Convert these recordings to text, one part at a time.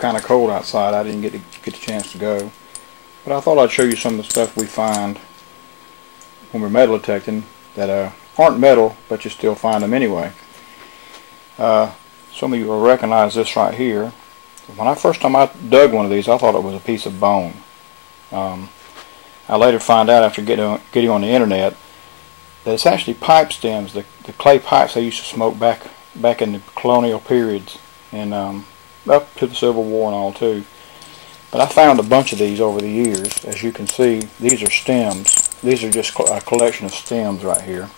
kind of cold outside. I didn't get the chance to go. But I thought I'd show you some of the stuff we find when we're metal detecting that aren't metal, but you still find them anyway. Some of you will recognize this right here. When I first time I dug one of these, I thought it was a piece of bone. I later find out after getting on the internet that it's actually pipe stems, the clay pipes they used to smoke back in the colonial periods, and up to the Civil War and all too. But I found a bunch of these over the years. As you can see, these are stems. These are just a collection of stems right here.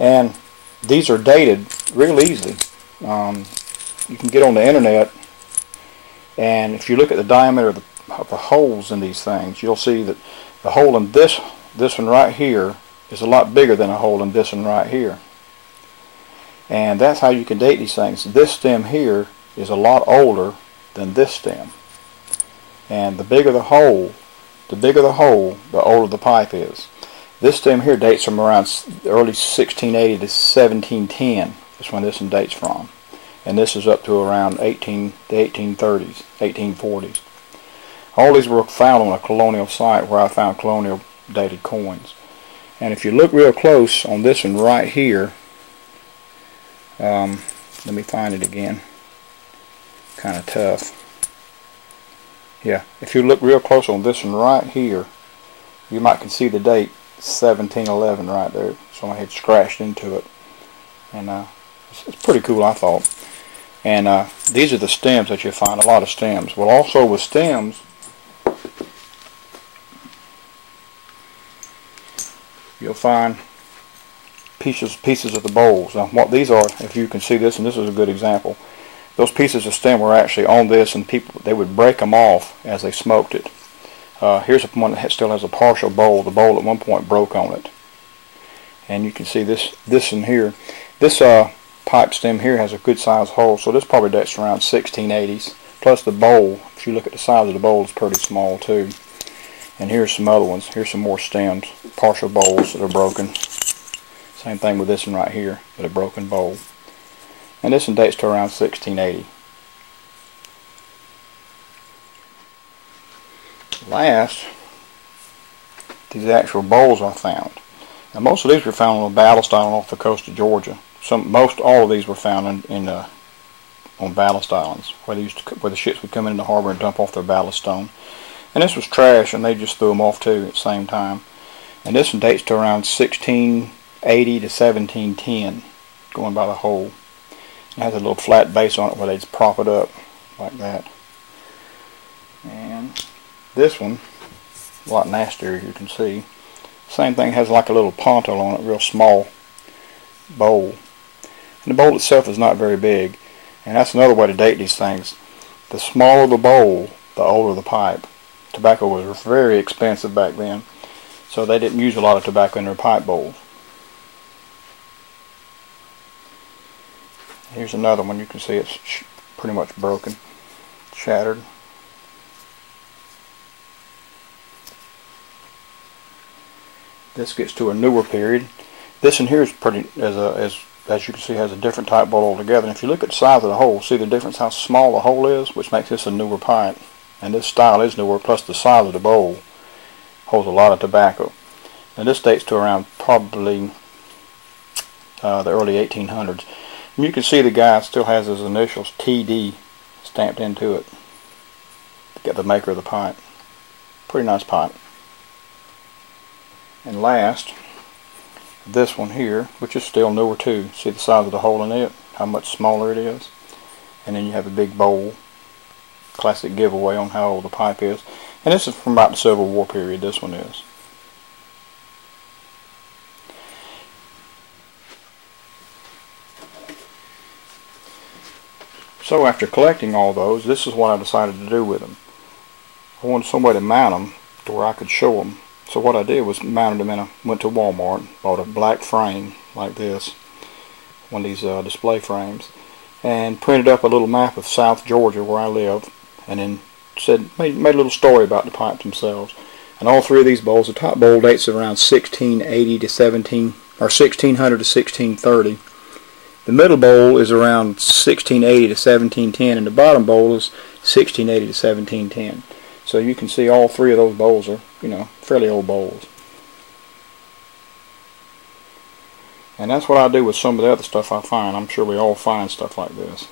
And these are dated real easily. You can get on the internet, and if you look at the diameter of the holes in these things, you'll see that the hole in this one right here is a lot bigger than a hole in this one right here. And that's how you can date these things. This stem here is a lot older than this stem. And the bigger the hole, the older the pipe is. This stem here dates from around early 1680 to 1710. That's when this one dates from. And this is up to around the 1830s, 1840s. All these were found on a colonial site where I found colonial dated coins. And if you look real close on this one right here, let me find it again. Kind of tough. Yeah, if you look real close on this one right here, you might can see the date 1711 right there. So I had scratched into it, and it's pretty cool, I thought. And these are the stems that you find, a lot of stems. Well, also with stems, you'll find pieces of the bowls. Now, what these are, if you can see this, and this is a good example. Those pieces of stem were actually on this, and they would break them off as they smoked it. Here's one that still has a partial bowl. The bowl at one point broke on it, and you can see this in here. This pipe stem here has a good sized hole, so this probably dates around 1680s. Plus the bowl, if you look at the size of the bowl, it's pretty small too. And here's some other ones. Here's some more stems, partial bowls that are broken. Same thing with this one right here, with a broken bowl. And this one dates to around 1680. Last, these actual bowls I found. Now most of these were found on a ballast island off the coast of Georgia. All of these were found on ballast islands, where the ships would come into the harbor and dump off their ballast stone. And this was trash, and they just threw them off too at the same time. And this one dates to around 1680 to 1710, going by the hole. It has a little flat base on it where they just prop it up like that. And this one, a lot nastier, as you can see. Same thing, has like a little ponto on it, real small bowl. And the bowl itself is not very big. And that's another way to date these things. The smaller the bowl, the older the pipe. Tobacco was very expensive back then, so they didn't use a lot of tobacco in their pipe bowls. Here's another one. You can see it's pretty much broken, shattered. This gets to a newer period. This one here is pretty, as you can see, has a different type bowl altogether. And if you look at the size of the hole, see the difference how small the hole is, which makes this a newer pipe. And this style is newer, plus the size of the bowl holds a lot of tobacco. Now this dates to around probably the early 1800s. And you can see the guy still has his initials TD stamped into it. Got the maker of the pipe. Pretty nice pipe. And last, this one here, which is still newer too. See the size of the hole in it, how much smaller it is. And then you have a big bowl. Classic giveaway on how old the pipe is. And this is from about the Civil War period, this one is. So after collecting all those, this is what I decided to do with them. I wanted somewhere to mount them to where I could show them. So what I did was mounted them went to Walmart, bought a black frame like this, one of these display frames, and printed up a little map of South Georgia where I live, and then made a little story about the pipes themselves. And all three of these bowls, the top bowl dates around 1680 to 1600 to 1630, The middle bowl is around 1680 to 1710, and the bottom bowl is 1680 to 1710. So you can see all three of those bowls are, you know, fairly old bowls. And that's what I do with some of the other stuff I find. I'm sure we all find stuff like this.